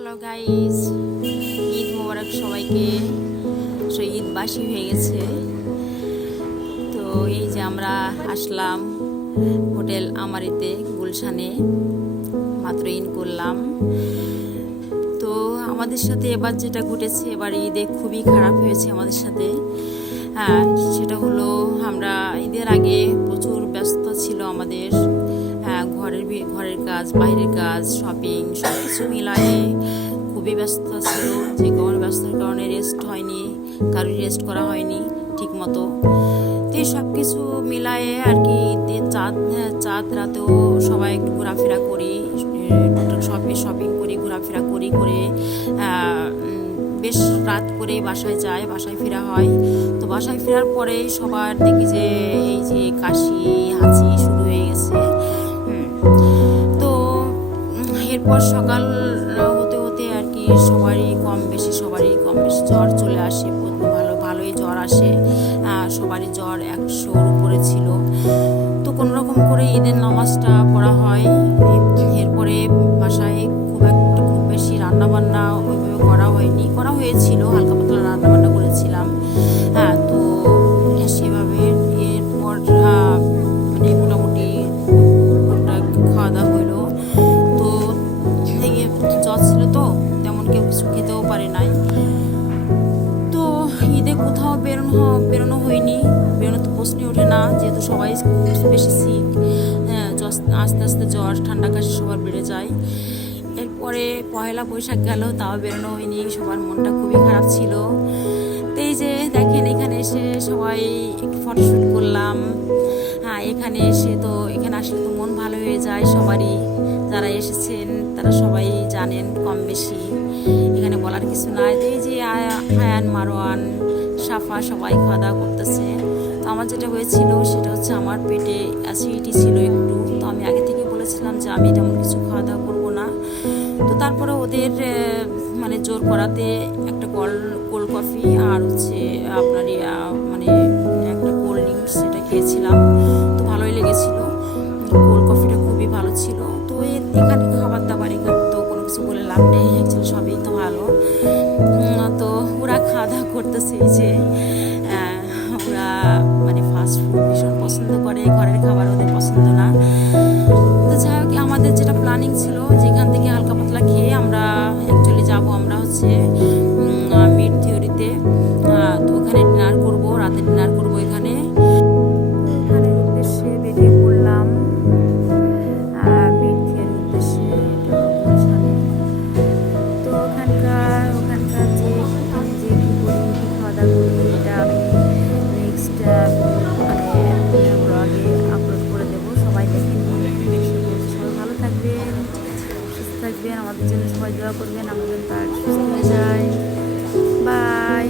Hello guys, Eid মোবারক সবাইকে। ঈদবাসী হয়ে গেছে। তো এই যে আমরা আসলাম হোটেল আমারিতে গুলশানে, মাত্র ইন করলাম। তো আমাদের সাথে এবার যেটা ঘটেছে, এবার ঈদে খুবই খারাপ হয়েছে আমাদের সাথে। হ্যাঁ, সেটা হলো আমরা ঈদের আগে প্রচুর ব্যস্ত ছিল আমাদের। হ্যাঁ, ঘরের কাজ, বাইরের কাজ, শপিং সব কিছু মিলায়ে খুবই ব্যস্ত ছিল। যে কারণে ব্যস্ততার কারণে রেস্ট হয়নি, কারোর রেস্ট করা হয়নি ঠিক মতো। তো এই সব কিছু মিলায়ে আর কি ঈদের চাঁদ রাতেও সবাই একটু ঘোরাফেরা করি, শপিং করি, ঘোরাফেরা করি করে বেশ রাত করে বাসায় যায়, বাসায় ফেরা হয়। তো বাসায় ফেরার পরে সবার দেখি যে এই যে কাশি হাঁচি শুরু হয়ে গেছে। তো এরপর সকাল হতে হতে আর কি সবারই কম বেশি জ্বর চলে আসে। ভালোই জ্বর আসে, সবারই জ্বর 100-র উপরে ছিল। তো কোনো রকম করে ঈদের নামাজটা পড়া হয়। এরপরে বাসায় খুব বেশি রান্নাবান্না ওইভাবে করা হয়েছিল, হালকা পাতলা রান্নাবান্না করেছিলাম। হ্যাঁ, তো সেভাবে এরপর মানে মোটামুটি খাওয়া দাওয়া হইলো। তো জ্বর ছিল তো তেমন কেউ কিছু খেতেও পারে নাই। তো ঈদে কোথাও বেরোনো হয়নি, বেরোনো তো প্রশ্নই ওঠে না, যেহেতু সবাই বেশি সিক। হ্যাঁ, আস্তে আস্তে জ্বর ঠান্ডা কাশি সবার বেড়ে যায়। এরপরে পয়লা বৈশাখ গেল, তাও বেরোনো হয়নি, সবার মনটা খুবই খারাপ ছিল। তো এই যে দেখেন, এখানে এসে সবাই একটু ফটোশ্যুট করলাম। হ্যাঁ, এখানে আসলে তো মন ভালো হয়ে যায় সবারই। যারা এসেছেন তারা সবাই জানেন কম বেশি, এখানে বলার কিছু নাই। তো এই যে হায়ান, মারওয়ান, সাফা সবাই খাওয়া দাওয়া করতেছে। তো আমার যেটা হয়েছিল সেটা হচ্ছে আমার পেটে অ্যাসিডিটি ছিল একটু। তো আমি আগে থেকে বলেছিলাম যে আমি তেমন কিছু খাওয়া দাওয়া করবো না। তো তারপরে ওদের মানে জোর করাতে একটা কোল্ড কফি আর হচ্ছে আপনার মানে একটা কোল্ড ড্রিঙ্কস সেটা খেয়েছিলাম। তো ভালোই লেগেছিল, কোল্ড কফিটা খুবই ভালো ছিল। তো এখানে খাবার দাবার এখানে তো কোনো কিছু বলে লাভ নেই, অ্যাকচুয়ালি সবই তো ভালো। তো ওরা খাওয়া দাওয়া করতেছে, এই যে ওরা মানে ফাস্ট ফুড ভীষণ পছন্দ করে, ঘরের খাবার ওদের পছন্দ না। তো যাই হোক, আমাদের যেটা প্ল্যানিং ছিল যেখান থেকে হালকা পাতলা খেয়ে আমরা অ্যাকচুয়ালি যাবো, আমরা হচ্ছে মিড থিওরিতে। তো ওখানে ডিনার করবো, রাতে ডিনার করবো এখানে উদ্দেশ্যে বেরিয়ে পড়লাম। মিড থিওরির উদ্দেশ্যে, তো ওখানকার যে কী করি, কী খাওয়া দাওয়া করি, এটা আমি নেক্সট মানে ব্লগে আপলোড করে দেবো। সবাই দেখে নিয়ে সবাই ভালো থাকবেন, সুস্থ থাকবেন, আমাদের জন্য সবাই দোয়া করবেন, আমাদের তার সুস্থ হয়ে যায়। বাই।